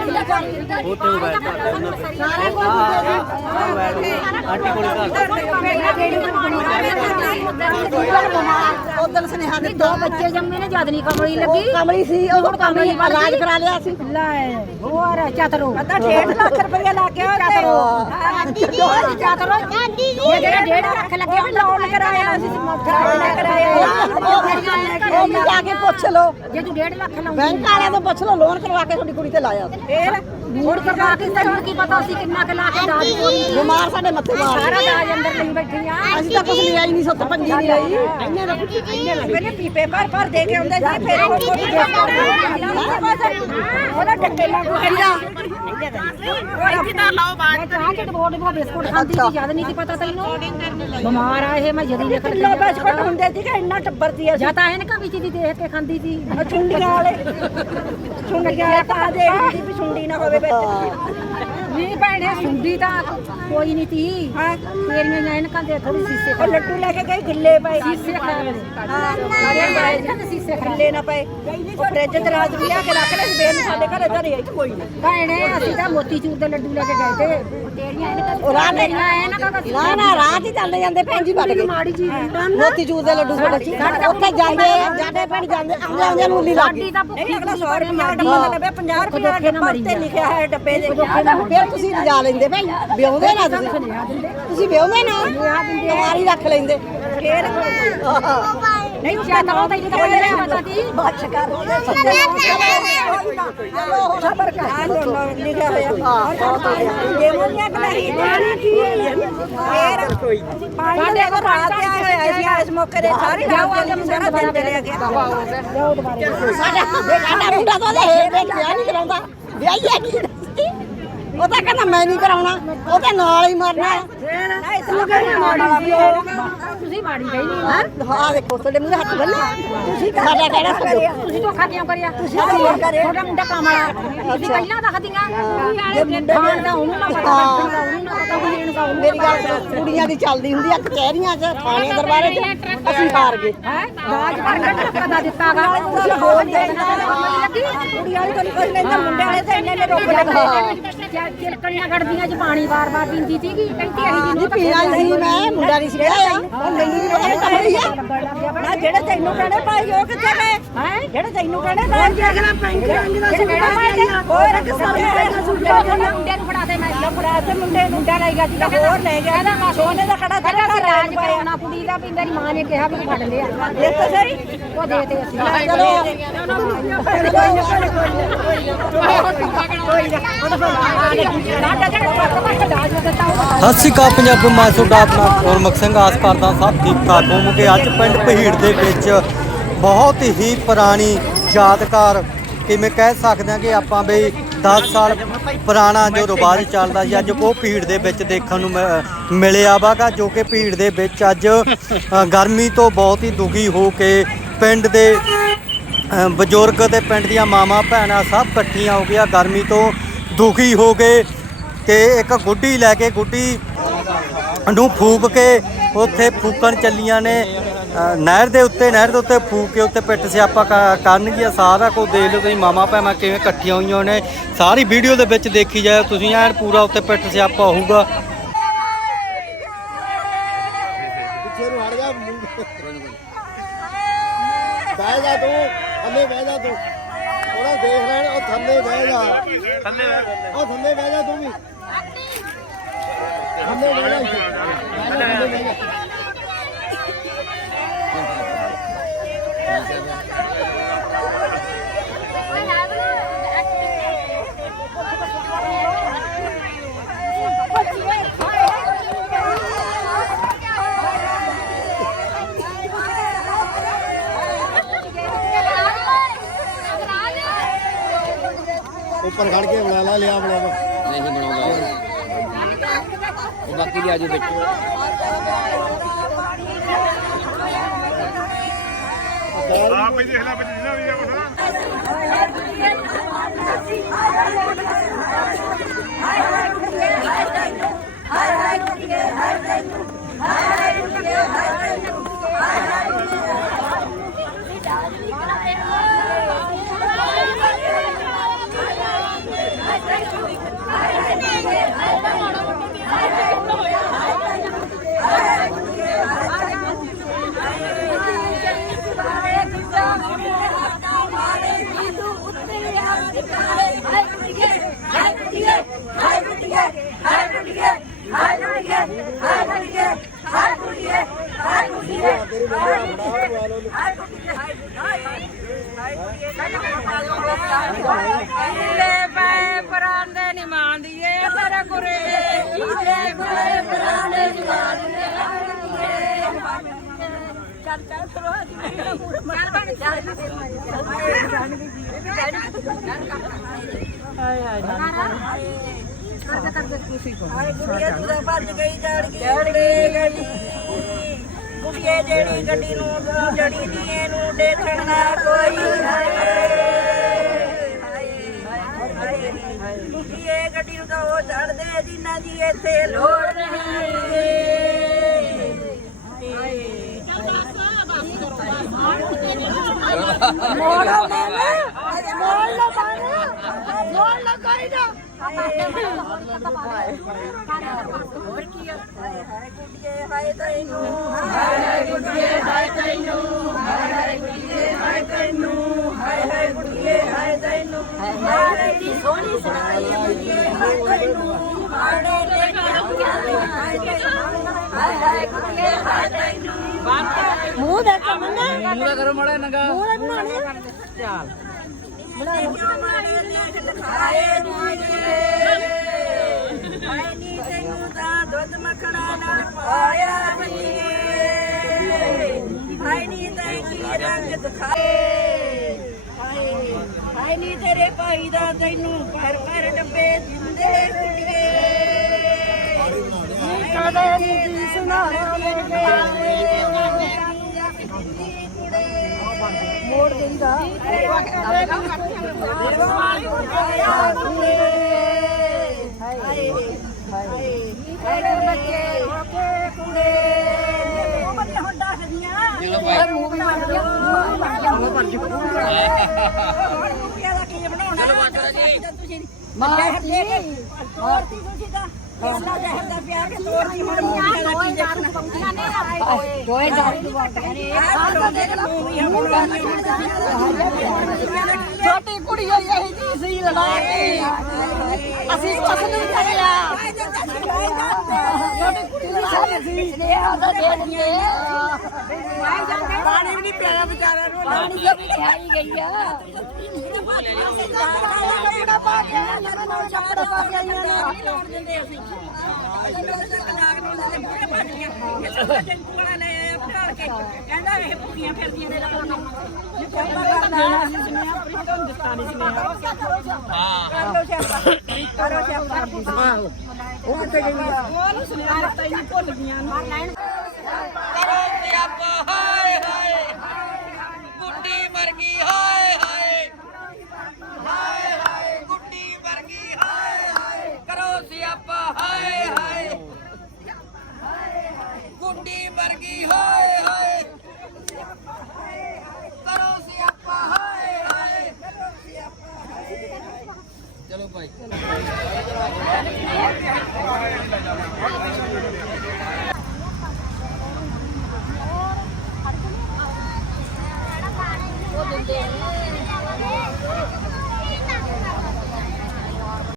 ਉੱਥੇ ਉਹ ਬੈਠਾ ਹਾਂ ਮੈਡਮ ਆਂਟੀ ਕੋਲ ਉਦੋਂ ਸੁਨੇਹਾ ਦੋ ਦਿੱਤਾ ਬੱਚੇ ਜੰਮੇ ਨੇ ਜਦ ਨਹੀਂ ਕਮਲੀ ਲੱਗੀ ਕਮਲੀ ਸੀ ਉਹ ਕਮਲੀ ਇਲਾਜ ਕਰਾ ਲਿਆ ਸੀ ਲੈ ਹੋਰ ਚਤਰੋ ਅੱਧਾ 1.5 ਲੱਖ ਰੁਪਏ ਲਾ ਕੇ ਚਤਰੋ ਚਤਰੋ ਇਹ ਜਿਹੜਾ 1.5 ਲੱਖ ਲੱਗਿਆ ਉਹ ਲੋਨ ਕਰਾਇਆ ਅਸੀਂ ਕਰਾਇਆ ਕਰਾਇਆ ਉਹ ਵੀ ਜਾ ਕੇ ਪੁੱਛ ਲਓ। ਜੇ ਤੂੰ 1.5 ਲੱਖ ਲਾਉਂਦੀ। ਬੈਂਕ ਵਾਲਿਆਂ ਤੋਂ ਪੁੱਛ ਲਓ ਲੋਨ ਕਰਵਾ ਕੇ ਤੁਹਾਡੀ ਕੁੜੀ ਤੇ ਲਾਇਆ ਫੇਰ ਮੋੜ ਕਰਵਾ ਕੇ ਤੇ ਹੁਣ ਕੀ ਪਤਾ ਸੀ ਕਿੰਨਾ ਕੁ ਲਾ ਕੇ ਦਾਜ ਪੂਰੀ ਬਿਮਾਰ ਸਾਡੇ ਮੱਥੇ ਮਾਰ ਸਾਰਾ ਦਾਜ ਅੰਦਰ ਲਈ ਬੈਠੀ ਆ ਅਸੀਂ ਤਾਂ ਕੁਝ ਲਿਆ ਹੀ ਨਹੀਂ ਸੱਤ ਪੰਜੀ ਨਹੀਂ ਲਈ ਇੰਨੇ ਦਾ ਪਹਿਲੇ ਪੀਪੇ ਭਰ ਭਰ ਦੇ ਕੇ ਆਉਂਦੇ ਸੀ ਫਿਰ ਉਹ ਕੋਈ ਉਹਦਾ ਟੱਕੇ ਲੱਗੂ ਹੱਲਾ ਇੱਥੇ ਤਾਂ ਲਾਓ ਬਾੜ ਚਾਹ ਚ ਬੋੜ ਬੋ ਬਿਸਕੁਟ ਖਾਂਦੀ ਸੀ ਜਦ ਨਹੀਂ ਸੀ ਪਤਾ ਤੈਨੂੰ। ਬਿਮਾਰ ਆ ਇਹ ਮੈਂ ਜਦੀ ਲਿਖਣ ਕਿਲੋ ਬਿਸਕੁਟ ਹੁੰਦੇ ਸੀ ਕਿ ਇੰਨਾ ਟੱਬਰ ਸੀ ਜਾਂ ਤਾਂ ਇਹਨਕਾਂ ਵਿੱਚ ਦੀ ਦੇਖ ਕੇ ਖਾਂਦੀ ਸੀ। ਚੁੰਡੀਆਂ ਵਾਲੇ। ਚੁੰਡੀਆਂ ਤਾਂ ਦੇਖਦੀ ਵੀ ਚੁੰਡੀ ਨਾ ਹੋਵੇ। ਨਹੀਂ ਭੈਣੇ ਸੁੰਡੀ ਤਾਂ ਕੋਈ ਨਹੀਂ ਤੀ। ਹਾਂ। ਤੇਰੀਆਂ ਇਹਨਕਾਂ ਦੇ ਥੋੜੀ ਸੀਸੇ ਉਹ ਲੱਡੂ ਲੈ ਕੇ ਗਈ ਗਿੱਲੇ ਪਏ। ਸੀਸੇ ਖਾ ਲਏ। ਹਾਂ। ਸਾਰੇ ਬਾਏ ਜਾਂਦੇ ਸੀਸੇ ਗਿੱਲੇ ਨਾ ਪਏ। ਉਹ ਫ੍ਰਿਜ ਤੇ ਰਾਤ ਵੀ ਆ ਕੇ ਰੱਖ ਲੈ ਬੇਨ ਸਾਡੇ ਘਰੇ ਧਰੇ ਆਈ ਕੋਈ ਨਹੀਂ ਭੈਣੇ ਅਸੀਂ ਤਾਂ ਮੋਤੀਚੂਰ ਦੇ ਲੱਡੂ ਲੈ ਕੇ ਗਏ ਤੇ। ਤੇਰੀਆਂ ਇਹਨਾਂ ਦਾ ਨਾ ਨਾ ਰਾਤ ਹੀ ਚੱਲਦੇ ਜਾਂਦੇ ਭੈਣ ਜੀ ਵੱਟ ਗਏ ਮਾੜੀ ਜੀ ਮੋਤੀ ਚੂਰ ਦੇ ਲੱਡੂ ਸਾਡੇ ਉੱਥੇ ਜਾਂਦੇ ਜਾਂਦੇ ਭੈਣ ਜਾਂਦੇ ਆਉਂਦੇ ਆਉਂਦੇ ਨੂੰ ਉੱਲੀ ਲੱਗ ਗਈ। ਸਾਡੀ ਤਾਂ ਭੁੱਖੀ ਅਗਲਾ 100 ਰੁਪਏ ਡੱਬਾ ਲਵੇ 50 ਰੁਪਏ ਦਾ ਡੱਬਾ ਤੇ ਲਿਖਿਆ ਹੈ ਡੱਬੇ ਦੇ ਫਿਰ ਤੁਸੀਂ ਲਿਜਾ ਲੈਂਦੇ ਭਾਈ ਵਿਆਉਂਦੇ ਨਾ ਤੁਸੀਂ। ਤੁਸੀਂ ਵਿਆਉਂਦੇ ਨਾ। ਕੁਮਾਰੀ ਰੱਖ ਲੈਂਦੇ। ਫੇਰ ਨਹੀਂ ਚਾਹਤਾ ਤਾਂ ਇਹ ਤਾਂ ਕੋਈ ਨਹੀਂ ਪਤਾ ਸੀ ਬੱਚ ਕਰ ਸਬਰ ਕਰ ਲਿਖਿਆ ਹੋਇਆ ਜੇ ਮੋਨੀਆ ਕਿ ਨਹੀਂ ਪਾਣੀ ਕੀ ਫੇਰ ਪਾਣੀ ਦੇ ਕੋ ਰਾਤ ਆ ਹੋਇਆ ਸੀ ਇਸ ਮੌਕੇ ਦੇ ਸਾਰੇ ਜਾਓ ਆ ਕੇ ਸਾਰਾ ਦਿਨ ਚਲਿਆ ਗਿਆ ਸਾਡਾ ਮੁੰਡਾ ਤਾਂ ਦੇ ਵਿਆਹ ਨਹੀਂ ਕਰਾਉਂਦਾ ਵਿਆਹੀ ਹੈ ਕੀ ਉਹ ਤਾਂ ਕਹਿੰਦਾ ਮੈਂ ਨਹੀਂ ਕਰਾਉਣਾ। ਉਹ ਤਾਂ ਨਾਲ ਹੀ ਮਰਨਾ ਨਹੀਂ ਤੂੰ ਕਹਿੰਦਾ ਮਾੜੀ ਤੁਸੀਂ ਮਾੜੀ ਗਈ ਨਹੀਂ। ਹਾਂ? ਦੇਖੋ ਤੁਹਾਡੇ ਮੂੰਹ ਹੱਥ ਬੰਨੇ ਤੁਸੀਂ ਸਾਡਾ ਕਿਹੜਾ ਸੱਜੋ ਤੁਸੀਂ ਧੋਖਾ ਕਿਉਂ ਕਰਿਆ? ਤੁਸੀਂ ਤੁਹਾਡਾ ਮੁੰਡਾ ਕਾਮਲਾ ਤੁਸੀਂ ਪਹਿਲਾਂ ਦੱਸਦੀਆਂ। ਖਾਣ ਦਾ ਉਹਨੂੰ ਨਾ ਪਤਾ ਬੈਠਣ ਦਾ ਉਹਨੂੰ ਨਾ ਪਤਾ ਬੁਲੇਣ ਦਾ ਉਹਨੂੰ ਮੇਰੀ ਗੱਲ ਸੁਣੋ, ਕੁੜੀਆਂ ਦੀ ਚੱਲਦੀ ਹੁੰਦੀ ਆ ਕਚਹਿਰੀਆਂ 'ਚ ਥਾਣੇ ਦਰਬਾਰੇ 'ਚ ਅਸੀਂ ਹਾਰ ਗਏ। ਹੈ ਦਾਜ ਪਰ ਕੱਢ ਪਤਾ ਦਿੱਤਾਗਾ ਤੁਸੀਂ ਬੋਲ ਦੇ ਕੁੜੀ ਵਾਲੀ ਨਿਕਲ ਲੈਂਦਾ ਮੁੰਡੇ ਵਾਲੇ ਤਾਂ ਇੰਨੇ ਨੇ ਰੋਕ ਲੱਗਾ ਚਿਲਕਣੀਆਂ ਗੜਦੀਆਂ ਚ ਪਾਣੀ ਵਾਰ-ਵਾਰ ਪੀਂਦੀ ਸੀਗੀ। ਕਹਿੰਦੀ ਇਹ ਜੀ ਜੀ ਪੀਣਾ ਸੀ ਮੈਂ ਮੁੰਡਾ ਨਹੀਂ ਸੀ ਵਿਆਹਿਆ ਉਹ ਮੈਨੂੰ ਪਤਾ ਤਾਂ ਹੋਈ ਆ। ਨਾ ਜਿਹੜੇ ਤੈਨੂੰ ਕਹਣੇ ਭਾਈ ਉਹ ਕਿੱਥੇ ਗਏ? ਹੈ? ਜਿਹੜੇ ਤੈਨੂੰ ਕਹਣੇ ਭਾਈ। ਜੀ ਅਗਲਾ ਪੈਂਕ ਰੰਗ ਦਾ ਸੂਟ ਹੋਰ ਇੱਕ ਸਾਹਮਣੇ ਸੂਟ ਮੁੰਡੇ ਨੂੰ ਫੜਾ ਦੇ ਮੈਂ ਫੜਾ ਤੇ ਮੁੰਡੇ ਮੁੰਡਾ ਲੈ ਗਿਆ ਜੀ ਹੋਰ ਲੈ ਗਿਆ। ਕਹਿੰਦਾ ਸੋਨੇ ਦਾ ਕਹਿੰਦਾ ਥੱਲੇ ਸੀ ਰਾਜ ਕਰਾਉਣਾ ਕੁੜੀ ਦਾ ਵੀ ਮੇਰੀ ਮਾਂ ਨੇ ਕਿਹਾ ਵੀ ਫੜ ਲਿਆ। ਇਹ ਤਾਂ ਸਹੀ? ਉਹ ਦੇ ਦੇ ਅਸੀਂ। ਚਲੋ। ਸਤਿ ਸ਼੍ਰੀ ਅਕਾਲ ਪੰਜਾਬੀ ਮੈਂ ਤੁਹਾਡਾ ਆਪਣਾ ਗੁਰਮੁਖ ਸਿੰਘ, ਆਸ ਕਰਦਾ ਸਭ ਠੀਕ ਠਾਕ ਹੋਵੋਗੇ। ਅੱਜ ਪਿੰਡ ਪਹੀੜ ਦੇ ਵਿੱਚ ਬਹੁਤ ਹੀ ਪੁਰਾਣੀ ਯਾਦਗਾਰ ਕਿਵੇਂ ਕਹਿ ਸਕਦੇ ਹਾਂ ਕਿ ਆਪਾਂ ਬਈ 10 ਸਾਲ ਪੁਰਾਣਾ ਜੋ ਰਿਵਾਜ ਚੱਲਦਾ ਸੀ, ਅੱਜ ਉਹ ਭੀੜ ਦੇ ਵਿੱਚ ਦੇਖਣ ਨੂੰ ਮ- ਮਿਲਿਆ ਵਾਗਾ, ਜੋ ਕਿ ਭੀੜ ਦੇ ਵਿੱਚ ਅੱਜ ਗਰਮੀ ਤੋਂ ਬਹੁਤ ਹੀ ਦੁਖੀ ਹੋ ਕੇ ਪਿੰਡ ਦੇ ਬਜ਼ੁਰਗ ਤੇ ਪਿੰਡ ਦੀਆਂ ਮਾਵਾਂ ਭੈਣਾਂ ਸਭ ਇਕੱਠੀਆਂ ਹੋ ਗਈਆਂ। ਗਰਮੀ ਤੋਂ ਦੁਖੀ ਹੋ ਕੇ ਤੇ ਇੱਕ ਗੁੱਡੀ ਲੈ ਕੇ ਗੁੱਡੀ ਨੂੰ ਫੂਕ ਕੇ ਉੱਥੇ ਫੂਕਣ ਚੱਲੀਆਂ ਨੇ। ਨਹਿਰ ਦੇ ਉੱਤੇ, ਨਹਿਰ ਦੇ ਉੱਤੇ ਫੂਕ ਕੇ ਉੱਤੇ ਪਿੱਟ ਸਿਆਪਾ ਕਰਨਗੀਆਂ ਸਾਰਾ ਕੁਝ ਦੇਖ ਲਓ ਤੁਸੀਂ, ਮਾਮਾ ਭੈਣਾਂ ਕਿਵੇਂ ਇਕੱਠੀਆਂ ਹੋਈਆਂ ਨੇ। ਸਾਰੀ ਵੀਡੀਓ ਦੇ ਵਿੱਚ ਦੇਖੀ ਜਾਏ ਤੁਸੀਂ, ਐਨ ਪੂਰਾ ਉੱਤੇ ਪਿੱਟ ਸਿਆਪਾ ਹੋਊਗਾ। ਬਹਿ ਜਾ ਤੂੰ, ਥੱਲੇ ਬਹਿ ਜਾ ਤੂੰ। ਉਹਨਾਂ ਦੇਖ ਲੈਣ ਉਹ ਥੱਲੇ ਬਹਿ ਜਾ। ਥੱਲੇ ਬਹਿ। ਉਹ ਥੱਲੇ ਬਹਿ ਜਾ ਤੂੰ ਵੀ। ਥੱਲੇ ਬਹਿ ਜਾ ਇੱਥੇ। ਬਹਿ ਜਾ, ਥੱਲੇ ਬਹਿ ਜਾ। ਕੇ ਬਣਾ ਲਾ ਲਿਆ ਬਣਾ ਲਾ ਨਹੀਂ ਬਣਾਉਂਦਾ। ਉਹ। ਉਹ ਬਾਕੀ ਵੀ ਆਜੋ ਦੇਖੋ। ਆਪ ਹੀ ਦੇਖ ਲੈ ਬੱਚੇ ਜਿੰਨਾ ਵੀ ਆ ਕੋਠਾ ਹਾਏ ਹਾਏ ਪੈ ਪਰਾਂਦੇ ਨਹੀਂ ਮੰਨਦੀਏ ਤੇਰੇ ਗੁਰੇ ਲੈ ਪੈ ਪਰਾਂਦੇ ਨਹੀਂ ਮੰਨਦੀਏ ਚੱਲ ਚੱਲ ਚਲੋ ਚੱਲ। ਬਣ ਚੱਲ ਹਾਏ ਗੁੜੀਆ ਤੂੰ ਭੱਜ ਗਈ ਚੜ ਗਈ। ਗੱਡੀ ਗੁੜੀਏ ਜਿਹੜੀ ਗੱਡੀ ਨੂੰ ਜੜੀ ਦੀ ਇਹਨੂੰ ਦੇਖਣ ਨਾ ਕੋਈ ਗੁੜੀਏ ਗੱਡੀ ਨੂੰ ਤਾਂ ਉਹ ਚੜਦੇ ਜਿਨ੍ਹਾਂ ਦੀ ਇੱਥੇ ਲੋੜ ਨਹੀਂ। ਮੋੜੋ ਮੈਂ ਮੋੜ ਲੋ ਬਾਣਾ ਮੋੜ ਲੋ ਕੋਈ ਨਾ ਹੋਰ ਕੀ ਆ ਹਾਏ ਹਾਏ ਗੁੱਡੀਏ ਹਾਏ ਤੈਨੂੰ ਹਾਏ ਹਾਏ ਗੁੱਡੀਏ ਹਾਏ ਤੈਨੂੰ ਹਾਏ ਹਾਏ ਗੁੱਡੀਏ ਹਾਏ ਤੈਨੂੰ ਹਾਏ ਹਾਏ ਗੁੱਡੀਏ ਹਾਏ ਤੈਨੂੰ ਹਾਏ ਹਾਏ ਦੀ ਸੋਹਣੀ ਸੁਣਾਈ ਗੁੱਡੀਏ ਹਾਏ ਤੈਨੂੰ ਹਾੜੇ ਲੈ ਕੇ ਆਉਂਦਾ ਹਾਏ ਤੈਨੂੰ ਹਾਏ ਹਾਏ ਗੁੱਡੀਏ ਹਾਏ ਤੈਨੂੰ ਮੂੰਹ ਦੇ ਕਮਨਾ ਮੂੰਹ ਦਾ ਕਰੋ ਮਾੜਾ ਨੰਗਾ ਮੂੰਹ ਦੇ ਬਣਾਣੇ ਚੱਲ ਬਣਾਏ ਕਿਉਂ ਰੰਗ ਦਿਖਾਏ ਹਾਏ ਹਾਏ ਨੀ ਤੇਰੇ ਭਾਈ ਦਾ ਤੈਨੂੰ ਪਰ ਪਰ ਡੱਬੇ ਦਿੰਦੇ ਕੁੜੀਏ। ਨੀ ਕਦੇ ਨੀ ਜੀ ਸੁਣਾਵਾ ਮੋੜ ਦਿੰਦਾ। ਚਲੋ ਭਾਈ ਚਲੋ ਬਾਟਾ ਜੀ ਮਾਰਤੀ ਮਾਰਤੀ ਤੁਸੀਂ ਤਾਂ ਇਹਨਾਂ ਜ਼ਹਿਰ ਦਾ ਪਿਆ ਕੇ ਤੋੜਦੀ ਹੁਣ ਮੂੰਹ ਦਾ ਕੀ ਦੇਖਣਾ ਦੋਏ ਛੋਟੀ ਕੁੜੀ ਹੋਈ ਇਹੀ ਜੀ ਸੀ ਲੜਾ ਕੇ ਅਸੀਂ ਕੁਛ ਨਹੀਂ ਕਰਿਆ। ਛੋਟੀ ਕੁੜੀ ਦੀ ਸਾਡੀ ਸੀ। ਨੇ ਆਦਾ ਦੇ ਦਿੰਦੇ ਵਿਚਾਰਾ ਨੂੰ ਪਾਣੀ ਜਬ ਗਈ ਆ ਕੱਪੜਾ ਪਾ ਕੇ ਨਵਾਂ ਨਵਾਂ ਕੱਪੜਾ ਪਾ ਕੇ ਆਈਆਂ ਲਾਉਣ ਦਿੰਦੇ ਅਸੀਂ ਅਸੀਂ ਲੋਕ ਤਾਂ ਕਨਾਗ ਨੂੰ ਲੈ ਬੁੜੇ ਭੱਜ ਗਿਆ ਜੰਤੂ ਵਾਲਾ ਲੈ ਆਇਆ ਭਾਲ ਕੇ ਕਹਿੰਦਾ ਇਹ ਭੁੱਖੀਆਂ ਫਿਰਦੀਆਂ ਨੇ ਲੋਕਾਂ ਨੂੰ ਇਹ ਚੱਪਾ ਕਰਦਾ ਅਸੀਂ ਸੁਣਿਆ ਪ੍ਰੀਤਮ ਦਿੱਤਾ ਨਹੀਂ ਸੁਣਿਆ ਹਾਂ ਕਰ ਲੋ ਚੱਪਾ ਕਰੋ ਚੱਪਾ ਉਹ ਕਿੱਥੇ ਗਈ ਉਹਨੂੰ ਸੁਣਿਆ ਤੈਨੂੰ ਭੁੱਲ ਗਈਆਂ? ਨੂੰ ਕਰੋ ਸਿਆਪਾ ਹਾਏ ਹਾਏ ਗੁੱਡੀ ਵਰਗੀ ਹਾਏ ਹਾਏ ਹਾਏ ਹਾਏ ਗੁੱਡੀ ਵਰਗੀ ਹਾਏ ਹਾਏ ਕਰੋ ਸਿਆਪਾ ਹਾਏ ਹਾਏ ਗੁੱਡੀ ਵਰਗੀ ਹਾਏ ਹਾਏ ਕਰੋ ਸਿਆਪਾ ਹਾਏ ਹਾਏ ਚਲੋ ਭਾਈ